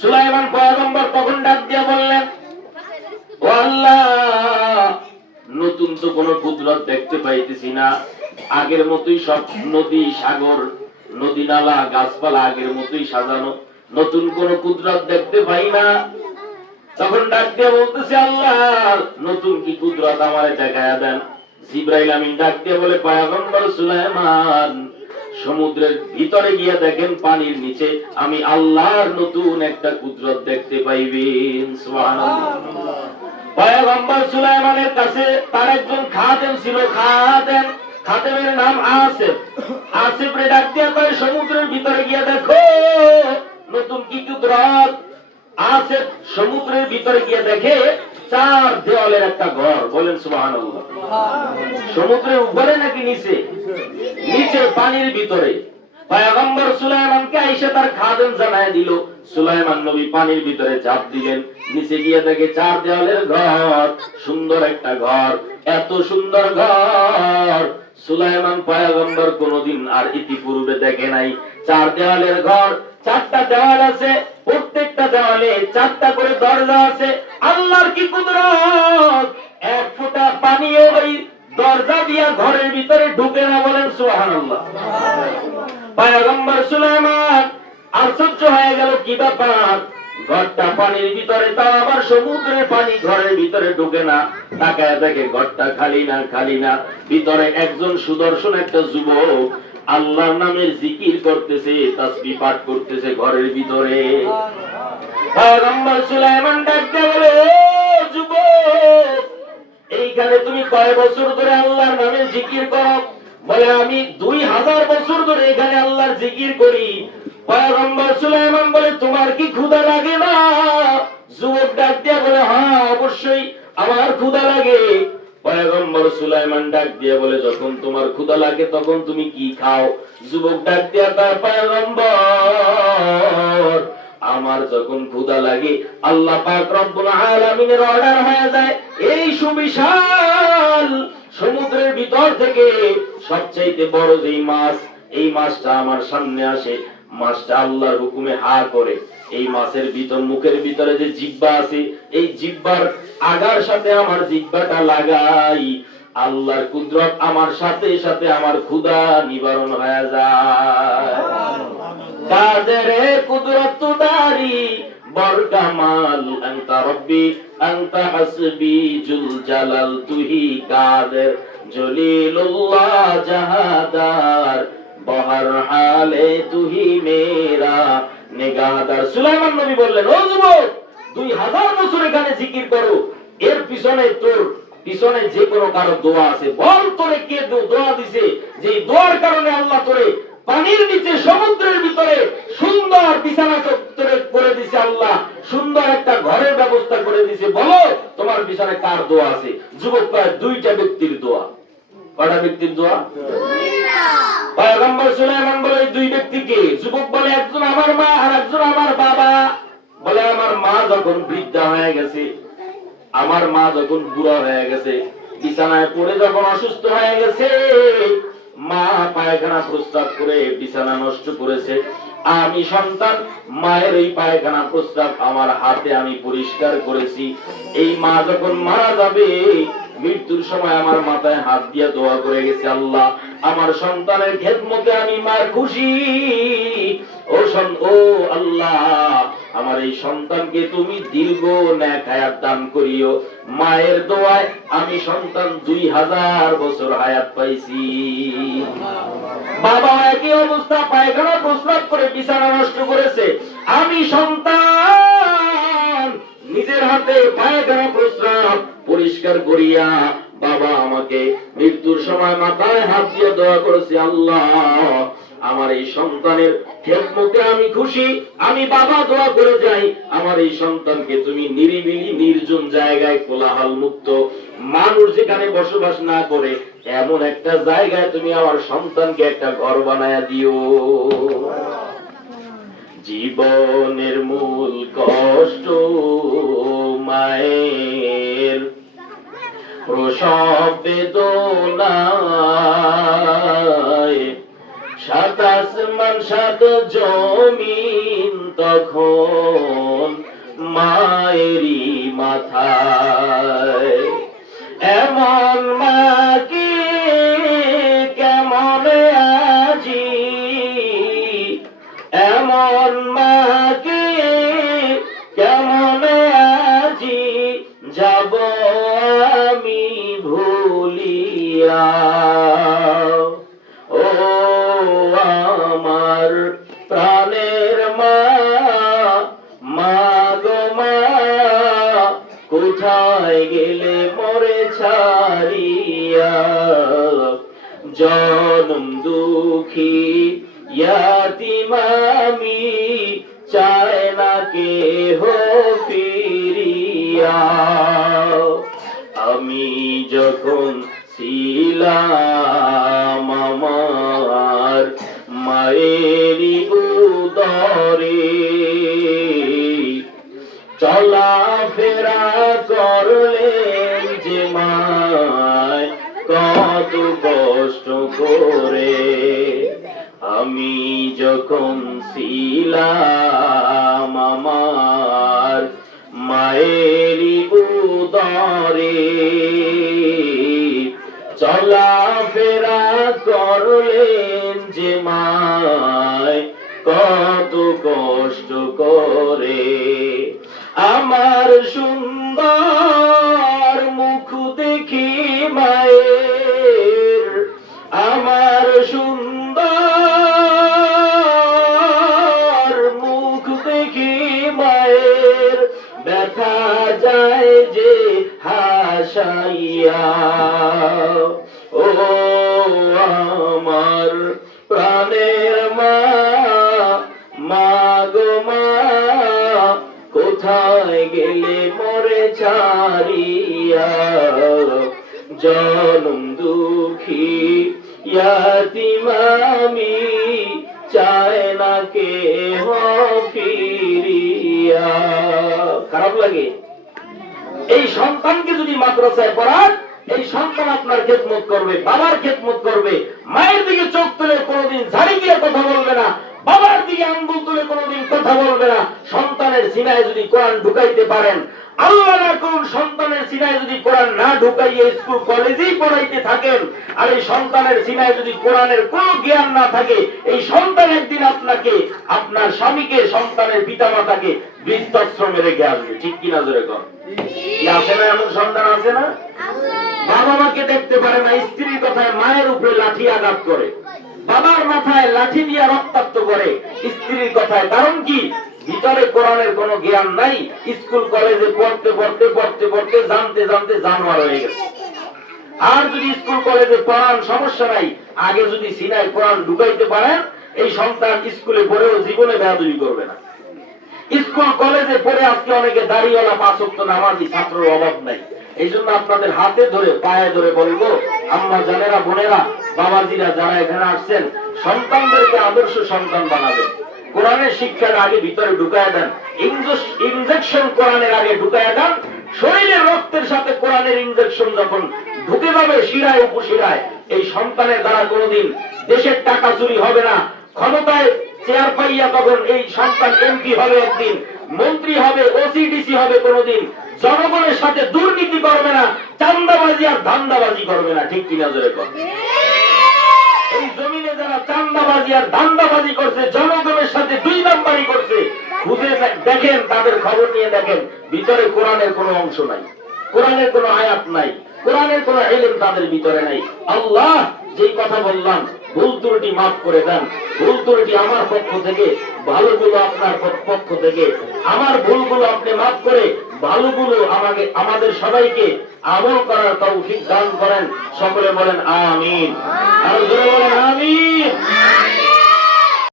সুলাইমান পয়গম্বর তখন ডাক দিয়ে বললেন নতুন তো কোনো কুদরত দেখতে পাইতেছি না। আগের মতোই সব নদী, সাগর, নদী নালা, গাছপালা আগের মতোই সাজানো। নতুন কোন কুদরত দেখতে পাই না। তখন ডাক দিয়ে বলতেছে, আল্লাহ, নতুন কি কুদরত আমারে দেখায়া দেন? জিব্রাইল আমিন ডাক দিয়ে বলে, পয়গম্বর সুলাইমান সমুদ্রের ভিতরে গিয়ে দেখেন পানির নিচে, আমি আল্লাহর নতুন একটা কুদরত দেখতে পাইবেন সুলাইমানের কাছে তার একজন খাদেম ছিল, খাদেম, খাদেমের নাম আসিফ। আসিফ রে ডাক দিয়ে কয়, সমুদ্রের ভিতরে গিয়ে দেখো, নতুন কি কুদরত? আসিফ সমুদ্রের ভিতরে গিয়ে দেখে চার দেওয়ালের একটা ঘর বলেন সুবহানাল্লাহ। সমুদ্রের উপরে নাকি নিচে? নিচে পানির ভিতরে। পয়গম্বর সুলাইমানকে আইসা তার খাদেম জানায় দিল সুলাইমান নবী পানির ভিতরে চাপ দিলেন। নিচে গিয়ে দেখে চার দেওয়ালের ঘর সুন্দর একটা ঘর এত সুন্দর ঘর। সুলাইমান পয়গম্বর কোনদিন আর ইতিপূর্বে দেখে নাই। চার দেওয়ালের ঘর চারটা দেওয়াল আছে, প্রত্যেকটা দেওয়ালে চারটা করে দরজা আছে। আল্লাহর কি কুদরত? এক ফোঁটা পানিও ওই দরজা দিয়া ঘরের ভিতরে ঢুকে না বলেন সুবহানাল্লাহ। পয়গম্বর সুলাইমান, আশ্চর্য হয়ে গেল, কি ব্যাপার? ঘরটা পানির ভিতরে, তাও আবার সমুদ্রের পানি ঘরের ভিতরে ঢুকে না। তাকায় দেখে ঘরটা খালি না খালি না। ভিতরে একজন সুদর্শন একটা যুবক আল্লাহর নামের জিকির করতেছে, তাসবিহ পাঠ করতেছে ঘরের ভিতরে। এইখানে তুমি কয় বছর ধরে আল্লাহর নামে জিকির করো? বলে, আমি দুই হাজার বছর ধরে এখানে আল্লাহর জিকির করি। পয়গম্বর সুলাইমান বলে, তোমার কি ক্ষুধা লাগে না? যুবক ডাক দিয়া বলে হ্যাঁ অবশ্যই, আমার ক্ষুধা লাগে। পয়গম্বর সুলাইমান ডাক দিয়ে বলে, যখন তোমার ক্ষুধা লাগে, তখন তুমি কি খাও? যুবক ডাক দিয়া তার পয়গম্বর, আমার যখন ক্ষুধা লাগে, আল্লাহ পাক রব্বুল আলামিনের অর্ডার হয়ে যায়। এই সুবিশাল সমুদ্রের ভিতর থেকে সবচাইতে বড় যেই মাছ, এই মাছটা আমার সামনে আসে। মাছটা আল্লাহর হুকুমে হা করে। এই মাছের ভিতর মুখের ভিতরে যে জিব্বা আছে এই জিব্বার আগার সাথে আমার জিব্বাটা লাগাই। আল্লাহর কুদরত আমার সাথে সাথে আমার ক্ষুধা নিবারণ হয়ে যায়। কাদের কুদরত দারি বরকামাল আনতা রব্বি আনতা হাসবি জুল জালাল তুহি। কাদের জলিলুল্লাহ জাহাদার? বহর হালে তুহি মেরা। নিগাহদার সুলাইমান নবী বললেন, ও যুবক, দুই হাজার বছর এখানে জিকির করো। এর পিছনে তোর, পিছনে যে কোনো কারও দোয়া আছে। বল তোরে কে দোয়া দিছে? যে দোয়ার কারণে আল্লাহ তোরে পানির নিচে, সমুদ্রের ভিতরে সুন্দর বিছানা করে দিছে আল্লাহ। সুন্দর একটা ঘরের ব্যবস্থা করে দিছে। বলো, তোমার পিছনে কার দোয়া আছে? যুবক কয় দুইটা ব্যক্তির দোয়া। কয়টা ব্যক্তির দোয়া? পয়গম্বর সুলাইমান বলে দুই ব্যক্তিকে, যুবক বলে একজন আমার মা আর একজন আমার বাবা। বলে, আমার মা যখন বৃদ্ধা হয়ে গেছে, আমার মা যখন বুড়া হয়ে গেছে, বিছানায় পড়ে যখন অসুস্থ হয়ে গেছে, মা পায়খানা প্রস্তাব করে বিছানা নষ্ট করেছে। আমি সন্তান, মায়ের এই পায়খানা প্রস্তাব আমার হাতে আমি পরিষ্কার করেছি। এই মা যখন মারা যাবে মৃত্যুর সময় আমার মাথায় হাত দিয়ে দোয়া করে গেছে, আল্লাহ, আমার সন্তানের খেদমতে আমি মার খুশি। ও ও আল্লাহ, আমার এই সন্তানকে তুমি দীর্ঘ ন্যাক হায়াত দান করিও। মায়ের দোয়ায় আমি সন্তান দুই হাজার বছর হায়াত পাইছি। বাবা একই অবস্থা, পায়খানা প্রস্রাব করে বিছানা নষ্ট করেছে। আমি সন্তান, নিজের হাতে পায়খানা প্রস্রাব পরিষ্কার করিয়া বাবা আমাকে মৃত্যুর সময় মাথায় হাত দিয়ে দোয়া করেছে, আল্লাহ, আমার এই সন্তানের খেদমতে আমি খুশি, আমি বাবা দোয়া করে যাই। আমার এই সন্তানকে তুমি নিরিবিলি, নির্জন জায়গায় কোলাহল মুক্ত মানুষ যেখানে বসবাস না করে, এমন একটা জায়গায় তুমি আমার সন্তানকে একটা ঘর বানায়া দিও। জীবনের মূল কষ্ট মায়ের প্রসব বেদনায় সাত জমিন তখন মায়েরই মাথায় ভুলিয়া ও আমার প্রাণের মা মা গো মা, কোথায় গেলে মরে ছাড়িয়া? জনম দুঃখী ইয়াতিমামি চায় না কে হো ফিরিয়া। আমি যখন ছিলাম আমার মায়েরই উদরে। চলা ফেরা করলেন যে মায়, কত কষ্ট করে। আমি যখন ছিলাম আমার মায়েরই উদরে চলা ফেরা করলেন যে মায়, কত কষ্ট করে। আমার সুন্দর মুখ দেখি মায়ের, আমার সুন্দর মুখ দেখি মায়ের। ব্যথা যায় যে হাসাইয়া ও আমার প্রাণের মা মা গো মা, কোথায় গেলে মরে ছাড়িয়া? জনম দুঃখী ইয়াতিমামি চায় না কে ফিরিয়া। খারাপ লাগে? এই সন্তানকে যদি মাদ্রাসায় পড়ান, এই সন্তান আপনার খেদমত করবে, বাবার খেদমত করবে। মায়ের দিকে চোখ তুলে কোনোদিন ঝাড়ি দিয়ে কথা বলবে না, বাবার দিকে আঙ্গুল তুলে কোনোদিন কথা বলবে না। সন্তানের সিনায় যদি কোরআন ঢুকাইতে পারেন, আল্লাহ না করুন সন্তানের সিনায় যদি কোরআন না ঢুকাইয়ে স্কুল, কলেজেই পড়াইতে থাকেন। আর এই সন্তানের সিনায় যদি কোরআনের কোনো জ্ঞান না থাকে, এই সন্তান একদিন আপনাকে, আপনার স্বামীকে, সন্তানের পিতামাতাকে বৃদ্ধাশ্রমে রেখে আসবে। ঠিক কিনা জোরে কর কি আছে না এমন সন্তান আছে না? বাবা মাকে দেখতে পারে না স্ত্রীর কথায় মায়ের উপরে লাঠি আঘাত করে। বাবার মাথায় লাঠি দিয়ে রক্তাক্ত করে। স্ত্রীর কথায় কারণ কি? ভিতরে কোরআনের কোনো জ্ঞান নাই স্কুল কলেজে পড়তে পড়তে পড়তে পড়তে জানতে জানতে জানোয়ার হয়ে গেছে। আর যদি স্কুল কলেজে পড়ান সমস্যা নাই। আগে যদি সিনায় কোরআন ঢুকাইতে পারেন এই সন্তান স্কুলে পড়েও জীবনে বেয়াদবি করবে না। স্কুল, কলেজে পড়ে আজকে অনেকে দাড়িওয়ালা পাঁচক্ত নামাজি, ছাত্রের অভাব নাই। এই জন্য আপনাদের হাতে ধরে, পায়ে ধরে বলব, আম্মা, জানেরা, বোনেরা, বাবাজিরা যারা এখানে আসছেন, সন্তানদেরকে আদর্শ সন্তান বানাবেন কোরআনের শিক্ষার আগে ভিতরে ঢুকায় দেন ইনজেকশন কোরআনের আগে ঢুকায় দেন, শরীরের রক্তের সাথে কোরআনের ইনজেকশন যখন ঢুকে যাবে, শিরায় উপশিরায়, এই সন্তানের দ্বারা কোনোদিন দেশের টাকা চুরি হবে না, ক্ষমতায় চেয়ার পাইয়া তখন এই সন্তান এমপি হবে একদিন, মন্ত্রী হবে ওসিডিসি হবে কোনোদিন, জনগণের সাথে দুর্নীতি করবে না, চান্দাবাজি আর ধান্দাবাজি করবে না, ঠিক কিনা জোরে কর এই জমিনে যারা চান্দাবাজি আর ধান্দাবাজি করছে, জনগণের সাথে দুই নাম্বারই করছে, খুঁজে দেখেন, তাদের খবর নিয়ে দেখেন, ভিতরে কোরআনের কোনো অংশ নাই, কোরআনের কোনো আয়াত নাই, কোরআনের কোনো এলেম তাদের ভিতরে নাই। আল্লাহ যেই কথা বললাম ভুল ত্রুটি মাফ করে দেন। ভুল ত্রুটি আমার পক্ষ থেকে, ভালোগুলো আপনার পক্ষ থেকে। আমার ভুলগুলো আপনি মাফ করে, ভালোগুলো আমাকে আমাদের সবাইকে আমল করার তৌফিক দান করেন। সকলে বলেন, আমিন। আর বলেন, আমিন।